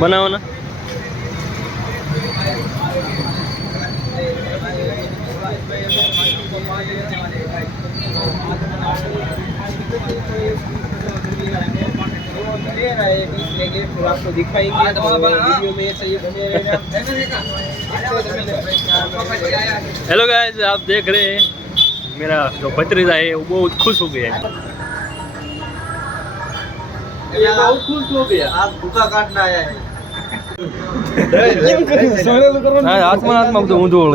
बनाओ ना। आपको में हेलो गाइस, आप देख रहे हैं मेरा जो भतरीजा है वो बहुत खुश हो गया है હાથમાં હાથમાં બધું ઊંધું